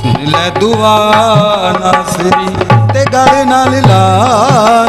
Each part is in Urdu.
ਸੁਣ ਲੈ ਦੁਆ ਨਾਸਰੀ ਤੇ ਗਲ ਨਾਲ ਲਾ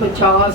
50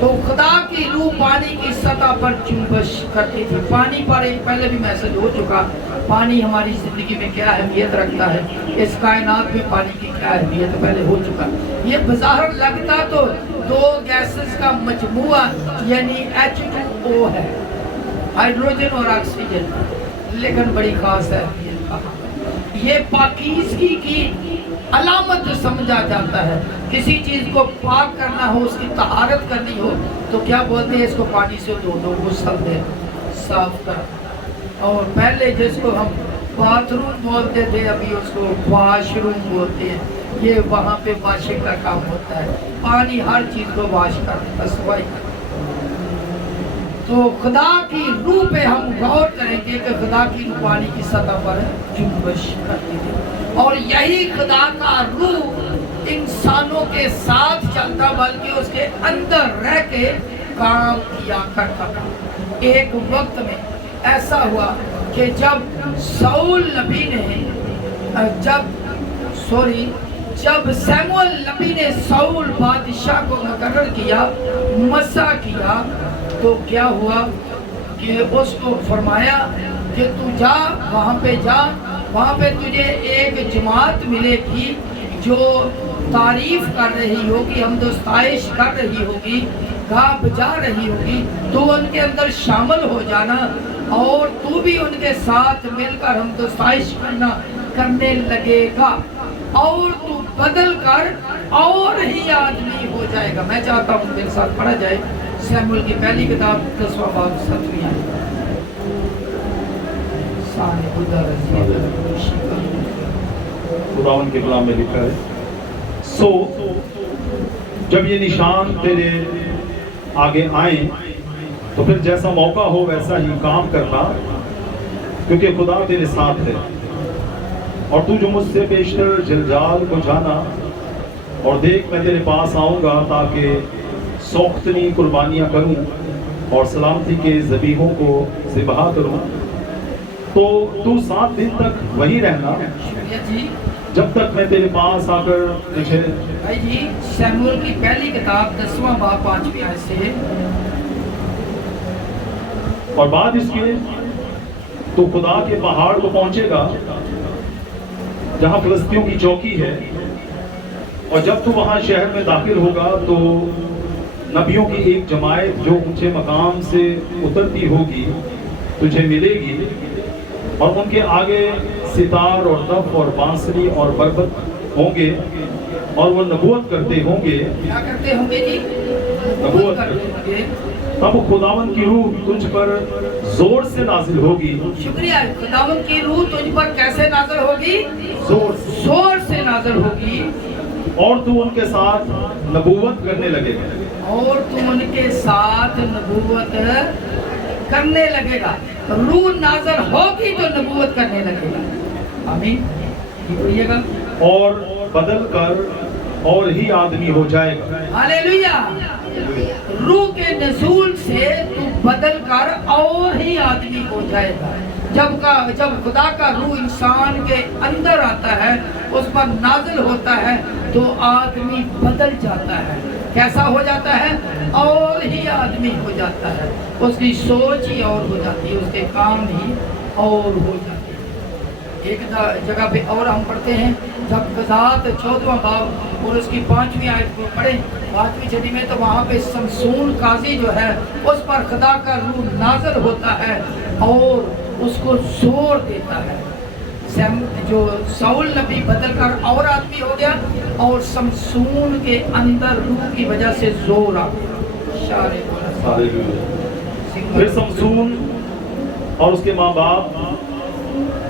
تو خدا کی روح پانی کی سطح پر جنبش کرتی تھی. پانی پر ایک پہلے بھی میسج ہو چکا. پانی ہماری زندگی میں کیا اہمیت رکھتا ہے, اس کائنات میں پانی کی کیا اہمیت پہلے ہو چکا. یہ بظاہر لگتا تو دو گیسز کا مجموعہ یعنی H2O ہے, ہائیڈروجن اور آکسیجن, لیکن بڑی خاص ہے. یہ پاکیزگی کی علامت سمجھا جاتا ہے. کسی چیز کو پاک کرنا ہو, اس کی طہارت کرنی ہو تو کیا بولتے ہیں, اس کو پانی سے دو غسل دے, صاف کر. اور پہلے جس کو ہم باتھ روم بولتے تھے, ابھی اس کو واش روم بولتے ہیں. یہ وہاں پہ واشنگ کا کام ہوتا ہے. پانی ہر چیز کو واش کر دیتا, صفائی کر. تو خدا کی روح پہ ہم غور کریں گے کہ خدا کی روح پانی کی سطح پر جنبش کرتی تھی, اور یہی خدا کا روح انسانوں کے ساتھ چلتا بلکہ اس کے اندر رہ کے کام کیا کرتا تھا. ایک وقت میں ایسا ہوا کہ جب ساؤل نبی نے جب سیموئل نبی نے ساؤل بادشاہ کو مقرر کیا, مسا کیا, تو کیا ہوا کہ اس کو فرمایا کہ تو جا, وہاں پہ تجھے ایک جماعت ملے گی جو تعریف کر رہی ہوگی, حمد و ستائش کر رہی ہوگی, گا بجا رہی ہوگی. تو ان کے اندر شامل ہو جانا اور تو بھی ان کے ساتھ مل کر حمد و ستائش کرنے لگے گا, اور تو بدل کر اور ہی آدمی ہو جائے گا. میں چاہتا ہوں میرے ساتھ پڑھا جائے سیموئیل کی پہلی کتاب 10واں باب 7ویں آیت. خداوند کے کلام میں لکھا ہے, سو جب یہ نشان تیرے آگے آئیں تو پھر جیسا موقع ہو ویسا ہی کام کرنا, کیونکہ خدا تیرے ساتھ ہے. اور تو جو مجھ سے بیشتر جلجال کو جانا, اور دیکھ میں تیرے پاس آؤں گا تاکہ سوختنی قربانیاں کروں اور سلامتی کے ذبیحوں کو ذبح کروں. تو 7 دن تک وہی رہنا جب تک میں تیرے پاس آ کر تجھے. بھائی جی, سیموئیل کی پہلی کتاب 10واں باب 5ویں آیت سے, اور بعد اس کے تو خدا کے پہاڑ کو پہنچے گا جہاں فلسطینیوں کی چوکی ہے, اور جب تو وہاں شہر میں داخل ہوگا تو نبیوں کی ایک جماعت جو اونچے مقام سے اترتی ہوگی تجھے ملے گی, اور ان کے آگے ستار اور دف اور بانسری اور بربط ہوں گے, اور وہ نبوت کرتے ہوں گے. کیا کرتے ہوں گے جی؟ نبوت کرتے ہوں گے. تب خداوند کی روح تجھ پر زور سے نازل ہوگی. شکریہ. خداوند کی روح تجھ پر کیسے نازل ہوگی؟ زور سے نازل ہوگی. اور تو ان کے ساتھ نبوت کرنے لگے گا. اور تم ان کے ساتھ نبوت کرنے لگے گا. روح نازل ہوگی تو نبوت کرنے لگے گا. آمین. یہ گا. اور بدل کر اور ہی آدمی ہو جائے گا. ہاللیلویہ. روح کے نزول سے تو بدل کر اور ہی آدمی ہو جائے گا. جب خدا کا روح انسان کے اندر آتا ہے, اس پر نازل ہوتا ہے, تو آدمی بدل جاتا ہے. کیسا ہو جاتا ہے؟ اور ہی آدمی ہو جاتا ہے. اس کی سوچ ہی اور ہو جاتی ہے, اس کے کام ہی اور ہو جاتے ہیں. ایک جگہ پہ اور ہم پڑھتے ہیں, جب غزات 14واں باب اور اس کی 5ویں آیت کو پڑھیں, 5ویں چھٹی میں, تو وہاں پہ سمسون قاضی جو ہے اس پر خدا کا روح نازل ہوتا ہے اور اس کو زور دیتا ہے. جو ساؤل نبی بدل کر اور آدمی ہو گیا, اور سمسون کے اندر روح کی وجہ سے زور آ گیا. پھر سمسون اور اس کے ماں باپ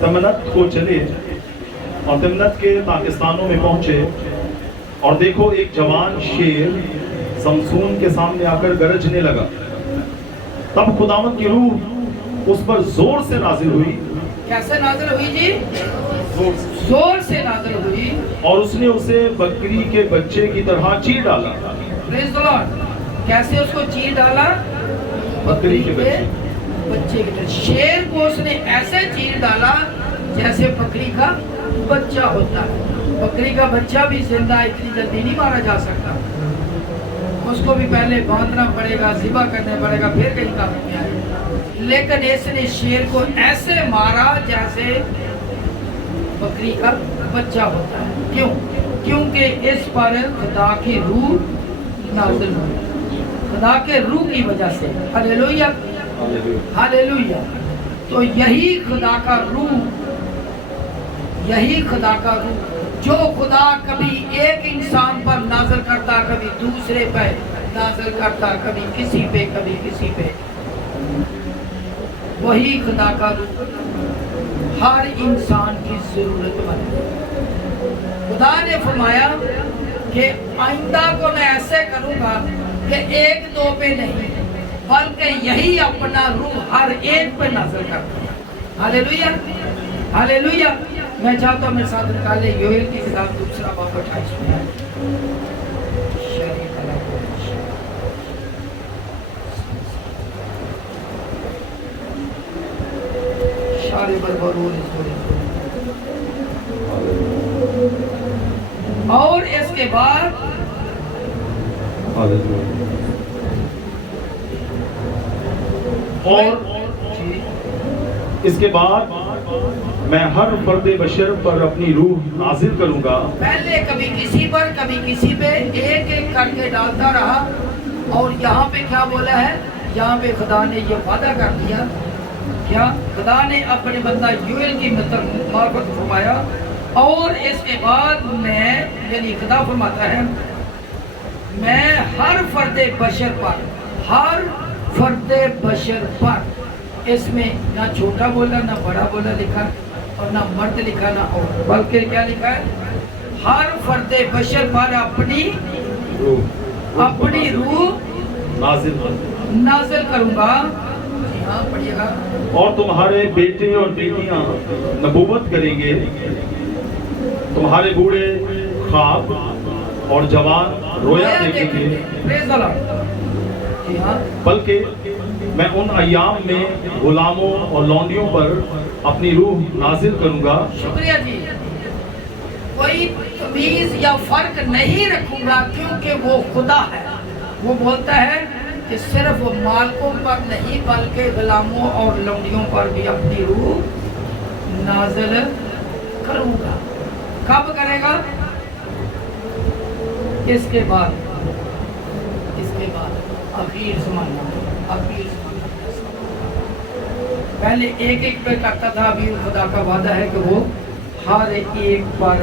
تمنت کو چلے اور تمنت کے پاکستانوں میں پہنچے, اور دیکھو ایک جوان شیر سمسون کے سامنے آ کر گرجنے لگا. تب خداوند کی روح اس پر زور سے نازل ہوئی. کیسے نازل ہوئی جی؟ زور سے نازل ہوئی. اور اس نے اسے بکری کے بچے کی طرح چیر ڈالا. پریز دی لارڈ. کیسے اس کو چیر ڈالا؟ بکری کے بچے کی طرح. شیر کو اس نے ایسے چیر ڈالا جیسے بکری کا بچہ ہوتا ہے. بکری کا بچہ بھی زندہ اتنی جلدی نہیں مارا جا سکتا. اس کو بھی پہلے باندھنا پڑے گا، ذبح کرنا پڑے گا، پھر کہیں کام میں آئے گا۔ لیکن اس نے شیر کو ایسے مارا جیسے بکری کا بچہ ہوتا ہے۔ کیوں؟ کیونکہ اس پر خدا کی روح نازل ہوئی، خدا کے روح کی وجہ سے۔ ہاللیلویہ، ہاللیلویہ۔ تو یہی خدا کا روح، یہی خدا کا روح جو خدا کبھی ایک انسان پر نازل کرتا، کبھی دوسرے پہ نازل کرتا، کبھی کسی پہ کبھی کسی پہ، وہی خدا کا روح ہر انسان کی ضرورت مند ہے۔ خدا نے فرمایا کہ آئندہ کو میں ایسے کروں گا کہ ایک دو پہ نہیں، بلکہ یہی اپنا روح ہر ایک پہ نازل کرتا ہے۔ ہاللیلویہ، ہاللیلویہ۔ میں چاہتا ہوں میرے ساتھ نکالے یوئیل کی کتاب 2 باب 28 میں۔ اور اس کے بعد اور اس کے بعد میں ہر فرد بشر پر اپنی روح نازل کروں گا۔ پہلے کبھی کسی پر کبھی کسی پہ ایک ایک کر کے ڈالتا رہا، اور یہاں پہ کیا بولا ہے؟ یہاں پہ خدا نے یہ وعدہ کر دیا، کیا خدا نے اپنے بندہ یوئیل کی معرفت فرمایا، اور اس کے بعد میں، یعنی خدا فرماتا ہے میں ہر فرد بشر پر، ہر فرد بشر پر، اس میں نہ چھوٹا بولا نہ بڑا بولا لکھا، اور نہ مرد لکھا نہ عورت، بلکہ کیا لکھا ہے؟ ہر فرد بشر پر اپنی روح نازل کروں گا۔ ہاں پڑھیے گا۔ اور تمہارے بیٹے اور بیٹیاں نبوت کریں گے، تمہارے بوڑھے خواب اور جوان رویا دیکھیں گے، بلکہ میں ان ایام میں غلاموں اور لونڈیوں پر اپنی روح نازل کروں گا۔ شکریہ جی۔ کوئی تمیز یا فرق نہیں رکھوں گا، کیونکہ وہ خدا ہے۔ وہ بولتا ہے کہ صرف مالکوں پر نہیں بلکہ غلاموں اور لونڈیوں پر بھی اپنی روح نازل کروں گا۔ کب کرے گا؟ اس کے بعد آخر زمانہ، آخر زمانہ۔ پہلے ایک ایک پہ کرتا تھا، ابھی خدا کا وعدہ ہے کہ وہ ہر ایک پر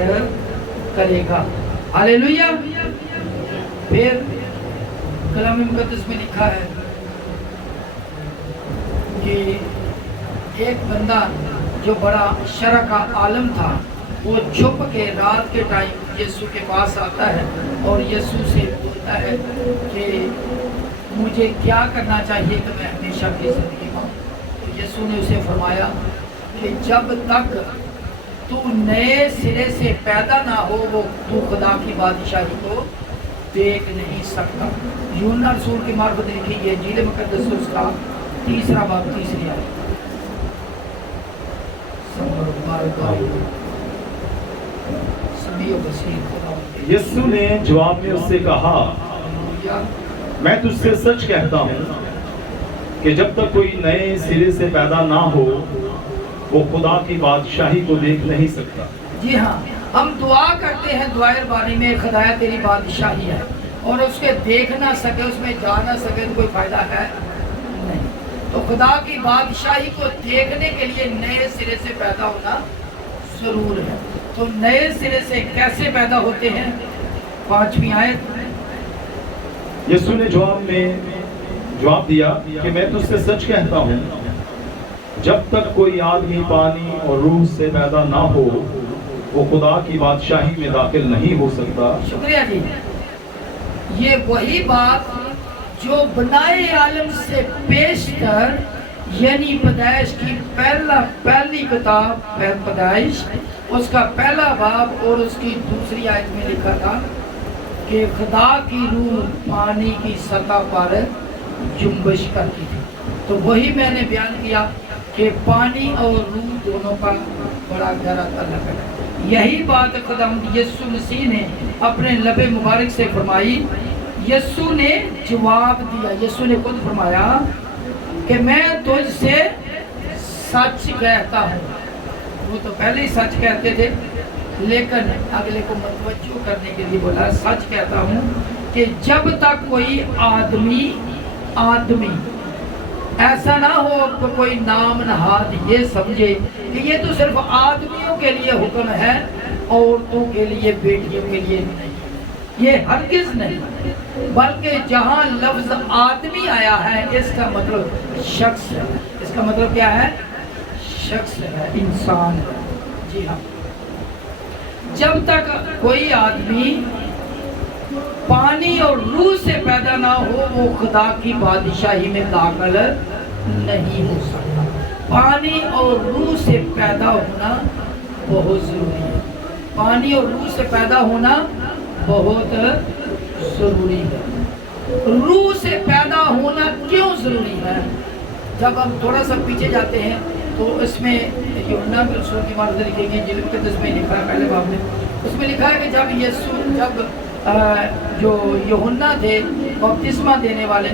کرے گا۔ ہاللیلویہ۔ پھر کلام مقدس میں لکھا ہے کہ ایک بندہ جو بڑا شرع کا عالم تھا، وہ چھپ کے رات کے ٹائم یسوع کے پاس آتا ہے اور یسوع سے بولتا ہے کہ مجھے کیا کرنا چاہیے کہ میں ہمیشہ کی زندگی پاؤں۔ تو یسوع نے اسے فرمایا کہ جب تک تو نئے سرے سے پیدا نہ ہو، وہ تو خدا کی بادشاہی کو دیکھ نہیں سکتا۔ یوحنا رسول کی معرفت لکھی ہے انجیل مقدس اس کا 3 باب 3 آیت۔ یسوع نے جواب میں اس سے کہا، میں تجھ سے سچ کہتا ہوں کہ جب تک کوئی نئے سرے سے پیدا نہ ہو، وہ خدا کی بادشاہی کو دیکھ نہیں سکتا۔ جی ہاں، ہم دعا کرتے ہیں دعائے بانی میں، خدایا تیری بادشاہی ہے، اور اس کے دیکھ نہ سکے، اس میں جا نہ سکے تو کوئی فائدہ ہے نہیں۔ تو خدا کی بادشاہی کو دیکھنے کے لیے نئے سرے سے پیدا ہونا ضرور ہے۔ تو نئے سرے سے کیسے پیدا ہوتے ہیں؟ 5ویں آیت۔ یسوع نے جواب دیا کہ میں تجھ سے سچ کہتا ہوں، جب تک کوئی آدمی پانی اور روح سے پیدا نہ ہو، وہ خدا کی بادشاہی میں داخل نہیں ہو سکتا۔ شکریہ جی۔ یہ وہی بات جو بنائے عالم سے پیشتر، یعنی پیدائش کی پہلی کتاب پیدائش، اس کا 1 باب اور اس کی 2 آیت میں لکھا تھا کہ خدا کی روح پانی کی سطح پر جنبش کرتی تھی۔ تو وہی میں نے بیان کیا کہ پانی اور روح دونوں کا بڑا گہرا تعلق ہے۔ یہی بات خدا یسوع مسیح نے اپنے لب مبارک سے فرمائی، یسوع نے جواب دیا، یسوع نے خود فرمایا کہ میں تجھ سے سچ کہتا ہوں. وہ تو پہلے ہی سچ کہتے تھے، لیکن اگلے کو متوجہ کرنے کے لیے بولا سچ کہتا ہوں کہ جب تک کوئی آدمی ایسا نہ ہو کہ کوئی نام نہاد یہ سمجھے کہ یہ تو صرف آدمیوں کے لیے حکم ہے، عورتوں کے لیے، بیٹیوں کے لیے نہیں. یہ ہرگز نہیں، بلکہ جہاں لفظ آدمی آیا ہے اس کا مطلب شخص ہے. اس کا مطلب کیا ہے؟ شخص ہے، انسان ہے. جی ہاں، جب تک کوئی آدمی پانی اور روح سے پیدا نہ ہو وہ خدا کی بادشاہی میں داخل نہیں ہو سکتا. پانی اور روح سے پیدا ہونا بہت ضروری ہے. پانی اور روح سے پیدا ہونا بہت ضروری ہے. روح سے پیدا ہونا کیوں ضروری ہے؟ جب ہم تھوڑا سا پیچھے جاتے ہیں تو اس میں یوحنا کے رسول کی بات لکھیں گے، جن کے میں لکھا ہے پہلے باب میں، اس میں لکھا ہے کہ جب جو یوحنا تھے بپتسمہ دینے والے،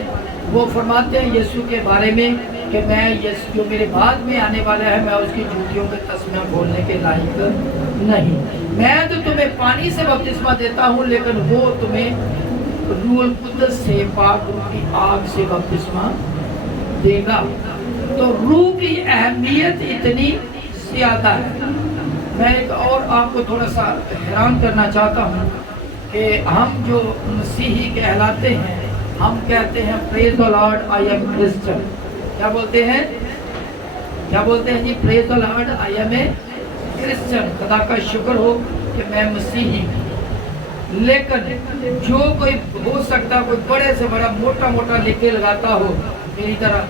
وہ فرماتے ہیں یسوع کے بارے میں کہ میں جو میرے بعد میں آنے والا ہے میں اس کی جوتیوں کے تسمہ کھولنے کے لائق نہیں. میں تو تمہیں پانی سے بپتسمہ دیتا ہوں، لیکن وہ تمہیں روح القدس سے، پاک روح کی آگ سے بپتسمہ دے گا. تو روح کی اہمیت اتنی زیادہ ہے. میں ایک اور آپ کو تھوڑا سا حیران کرنا چاہتا ہوں کہ ہم جو مسیحی کہلاتے ہیں، ہم کہتے ہیں praise the Lord I am Christian. کیا بولتے ہیں؟ کیا بولتے ہیں جی؟ Praise the Lord I am a Christian. خدا کا شکر ہو کہ میں مسیحی ہوں. لیکن جو کوئی ہو سکتا کوئی بڑے سے بڑا موٹا لکھ کے لگاتا ہو میری طرح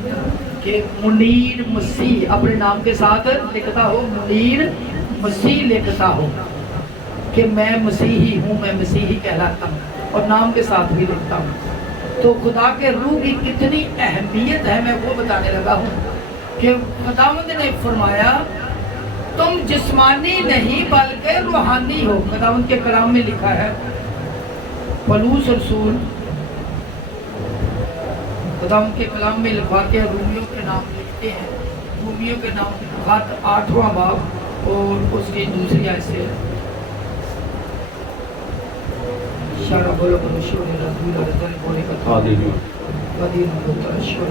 کہ منیر مسیح اپنے نام کے ساتھ لکھتا ہو، منیر مسیح لکھتا ہو کہ میں مسیحی ہوں، میں مسیحی کہلاتا ہوں، اور نام کے ساتھ بھی لکھتا ہوں. تو خدا کے روح کی کتنی اہمیت ہے میں وہ بتانے لگا ہوں کہ خداوند نے فرمایا تم جسمانی نہیں بلکہ روحانی ہو. خداوند کے کلام میں لکھا ہے، پولس رسول خداوند کے کلام میں لکھواتے ہیں، رومیوں کے نام لکھتے ہیں، رومیوں کے نام خط 8واں باب اور اس کی دوسری آیت سے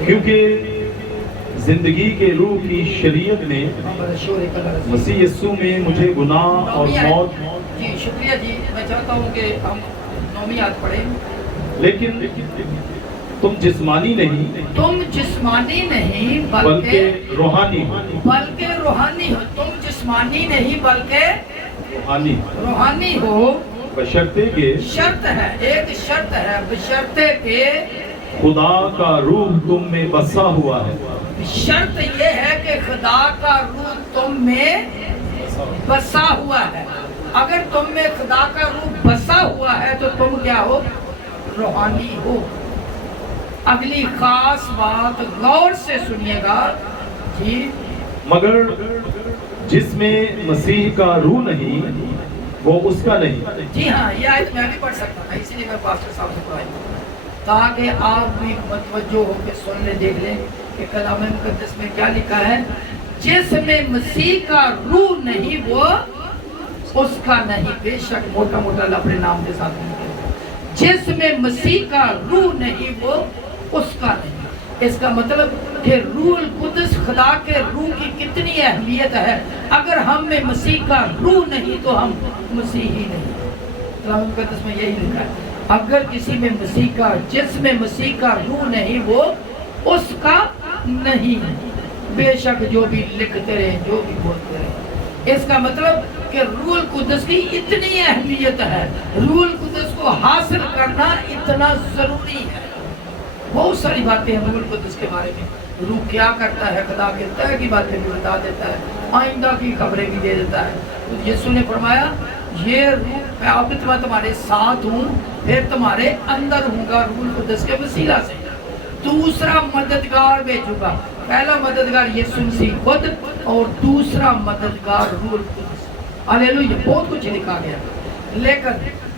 کیونکہ زندگی کے روح کی شریعت نے مسیح یسوع میں مجھے گناہ اور موت. جی شکریہ جی. میں چاہتا ہوں کہ ہم 9ویں آیت پڑھیں. لیکن تم جسمانی نہیں بلکہ روحانی ہو. تم جسمانی نہیں بلکہ روحانی ہو. بشرطے کہ شرط ہے، ایک شرط ہے، بشرطے کہ خدا کا روح تم میں بسا ہوا ہے. شرط یہ ہے کہ خدا کا روح تم میں بسا ہوا ہے. اگر تم میں خدا کا روح بسا ہوا ہے تو تم کیا ہو؟ روحانی ہو. اگلی خاص بات غور سے سنیے گا جی. مگر جس میں مسیح کا روح نہیں وہ اس کا نہیں. جی ہاں، یہ آیت میں بھی پڑھ سکتا تھا، اسی لیے میں پاسٹر صاحب سے پڑھائی تاکہ آپ بھی متوجہ ہو کے سن لیں، دیکھ لیں کہ کلام مقدس میں کیا لکھا ہے. جس میں مسیح کا روح نہیں وہ اس کا نہیں. بے شک موٹا اپنے نام کے ساتھ نہیں. جس میں مسیح کا روح نہیں وہ اس کا نہیں. اس کا مطلب کہ روح القدس، خدا کے روح کی کتنی اہمیت ہے. اگر ہم میں مسیح کا روح نہیں تو ہم مسیحی نہیں. کلام مقدس میں یہی لکھا ہے، اگر کسی میں مسیح کا، جس میں مسیح کا روح نہیں وہ اس کا نہیں. بے شک جو بھی لکھتے رہے، جو بھی بولتے رہے. اس کا مطلب کہ روح القدس کی اتنی اہمیت ہے، روح القدس کو حاصل کرنا اتنا ضروری ہے. بہت ساری باتیں ہیں روح القدس کے بارے میں. روح کیا کرتا ہے، خدا کے طے کی باتیں بھی بتا دیتا ہے، آئندہ کی خبریں بھی دے دیتا ہے. یسوع نے فرمایا یہ روح، میں اب تمہارے ساتھ ہوں، پھر تمہارے اندر ہوں گا روح القدس کے وسیلہ سے. دوسرا مددگار بھیجوں گا. پہلا مددگار یسوع مسیح خود، اور دوسرا مددگار روح القدس. ہاللیلویہ. بہت کچھ لکھا گیا، لیکن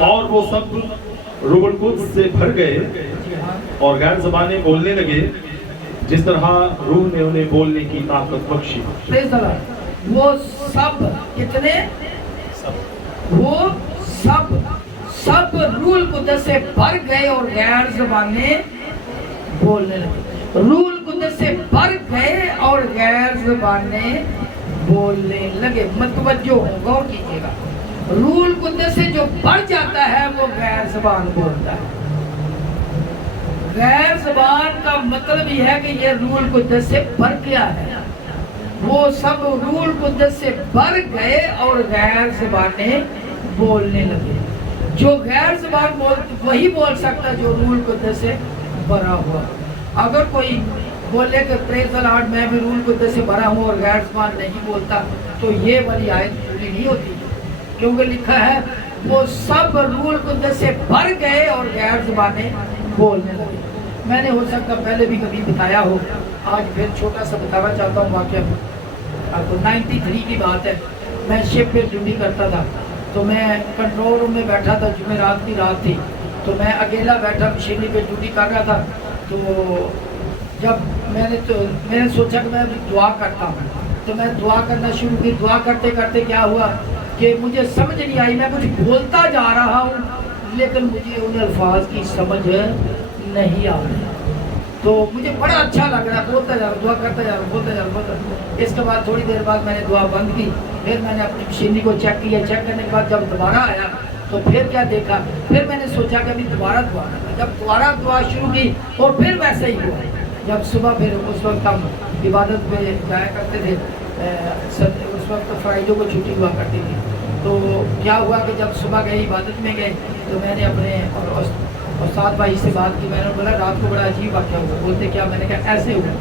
اور وہ سب روح القدس سے بھر گئے جی ہاں اور غیر زبانیں بولنے لگے جس طرح روح نے انہیں بولنے کی طاقت بخشی. Praise the Lord. وہ سب کتنے وہ سب روح القدس سے بھر گئے اور غیر زبانیں بولنے لگے. روح القدس سے بھر گئے اور غیر زبانیں بولنے لگے. متوجہ ہو، غور کیجیے گا. روح القدس سے جو بڑھ جاتا ہے وہ غیر زبان بولتا ہے. غیر زبان کا مطلب یہ ہے کہ یہ روح القدس سے بھر گیا ہے. وہ سب روح القدس سے بھر گئے اور غیر زبانیں بولنے لگے. جو غیر زبان وہی بول سکتا جو روح القدس سے بھرا ہوا. اگر کوئی بولے کہ پریز دی لارڈ میں بھی روح القدس سے بھرا ہوں اور غیر زبان نہیں بولتا تو یہ والی آیت پوری نہیں ہوتی، کیونکہ لکھا ہے وہ سب روح القدس سے بھر گئے اور غیر زبانیں بولنے لگے. میں نے ہو سکتا پہلے بھی کبھی بتایا ہو، آج پھر چھوٹا سا بتانا چاہتا ہوں واقعہ. آپ کو 93 کی بات ہے، میں شپ پہ ڈیوٹی کرتا تھا تو میں کنٹرول روم میں بیٹھا تھا. جمعرات کی رات تھی تو میں اکیلا بیٹھا مشینری پہ ڈیوٹی کر رہا تھا. تو جب میں نے سوچا کہ میں دعا کرتا ہوں تو میں دعا کرنا شروع کی. دعا کرتے کرتے کیا ہوا کہ مجھے سمجھ نہیں آئی، میں کچھ بولتا جا رہا ہوں لیکن مجھے ان الفاظ کی سمجھ نہیں آ رہی. تو مجھے بڑا اچھا لگ رہا ہے، بولتا جا رہا، دعا کرتا جا رہا، بولتا جا رہا. اس کے بعد تھوڑی دیر بعد میں نے دعا بند کی. پھر میں نے اپنی مشینری کو چیک کیا. چیک کرنے کے بعد جب دوبارہ آیا تو پھر کیا دیکھا، پھر میں نے سوچا کہ ابھی دوبارہ دعا کرنا. جب دوبارہ دعا شروع کی اور پھر ویسے ہی ہوا. جب صبح پھر اس وقت ہم عبادت پہ جایا کرتے تھے، اس وقت فرائیڈے کو چھٹی ہوا کرتی تھی. تو کیا ہوا کہ جب صبح گئے عبادت میں گئے تو میں نے اپنے استاد بھائی سے بات کی. میں نے بولا رات کو بڑا عجیب واقعہ ہوا. بولتے کیا؟ میں نے کہا ایسے ہوا.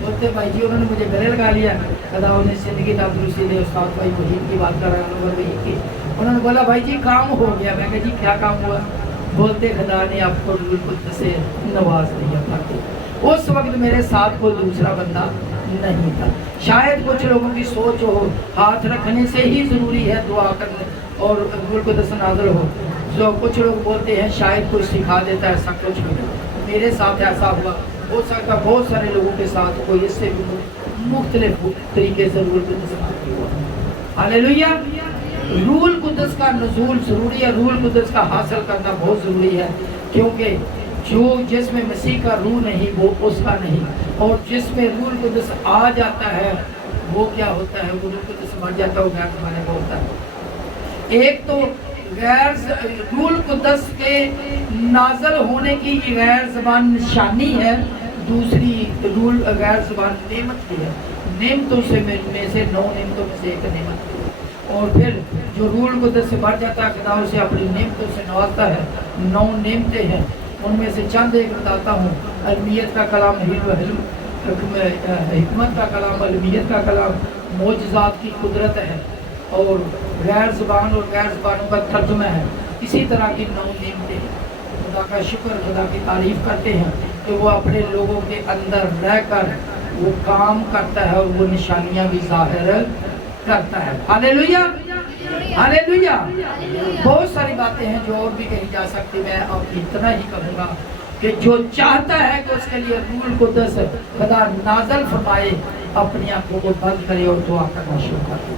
بولتے بھائی جی انہوں نے مجھے گلے لگا لیا. خدا انہیں زندگی تندرستی دے. استاد بھائی وحید کی بات کر رہے ہیں. انہوں نے بولا بھائی جی کام ہو گیا. میں کہا جی کیا کام ہوا؟ بولتے خدا نے آپ کو روح القدس سے نواز دیا تھا. اس وقت میرے ساتھ کوئی دوسرا بندہ نہیں تھا. شاید کچھ لوگوں کی سوچ ہو ہاتھ رکھنے سے ہی ضروری ہے دعا کرنے اور روح القدس نازل ہو. جو کچھ لوگ بولتے ہیں شاید کوئی سکھا دیتا ہے. سب کچھ بھی میرے ساتھ ایسا ہوا. ہو سکتا بہت سارے لوگوں کے ساتھ کوئی اس سے بھی مختلف طریقے سے روح القدس نازل ہوا. ہاللیلویا. روح القدس کا نزول ضروری ہے. روح القدس کا حاصل کرنا بہت ضروری ہے، کیونکہ جو جس میں مسیح کا روح نہیں وہ اس کا نہیں. اور جس میں روح القدس آ جاتا ہے وہ کیا ہوتا ہے؟ وہ روح القدس مر جاتا ہے، وہ غیر زبانیں بولتا ہے. ایک تو روح القدس کے نازل ہونے کی غیر زبان نشانی ہے. دوسری غیر زبان نعمت کی ہے. نعمتوں سے میں سے 9 نعمتوں میں سے ایک نعمت کی ہے. اور پھر جو روح القدس سے بڑھ جاتا ہے خدا اسے اپنی نعمتوں سے نوازتا ہے. 9 نعمتیں ہیں، ان میں سے چند ایک بتاتا ہوں. علمیت کا کلام، حکمت کا کلام، علمیت کا کلام، معجزات کی قدرت ہے، اور غیر زبان اور غیر زبانوں کا ترجمہ ہے. اسی طرح کی 9 نعمتیں ہیں. خدا کا شکر، خدا کی تعریف کرتے ہیں کہ وہ اپنے لوگوں کے اندر رہ کر وہ کام کرتا ہے اور وہ نشانیاں بھی ظاہر کرتا ہے. ہاللیلویا، ہاللیلویا. بہت ساری باتیں ہیں جو اور بھی کہی جا سکتی. میں اب اتنا ہی کہوں گا کہ جو چاہتا ہے کہ اس کے لیے روح القدس خدا نازل فرمائے، اپنی آنکھوں کو بند کرے اور دعا کرنا شروع کر دے.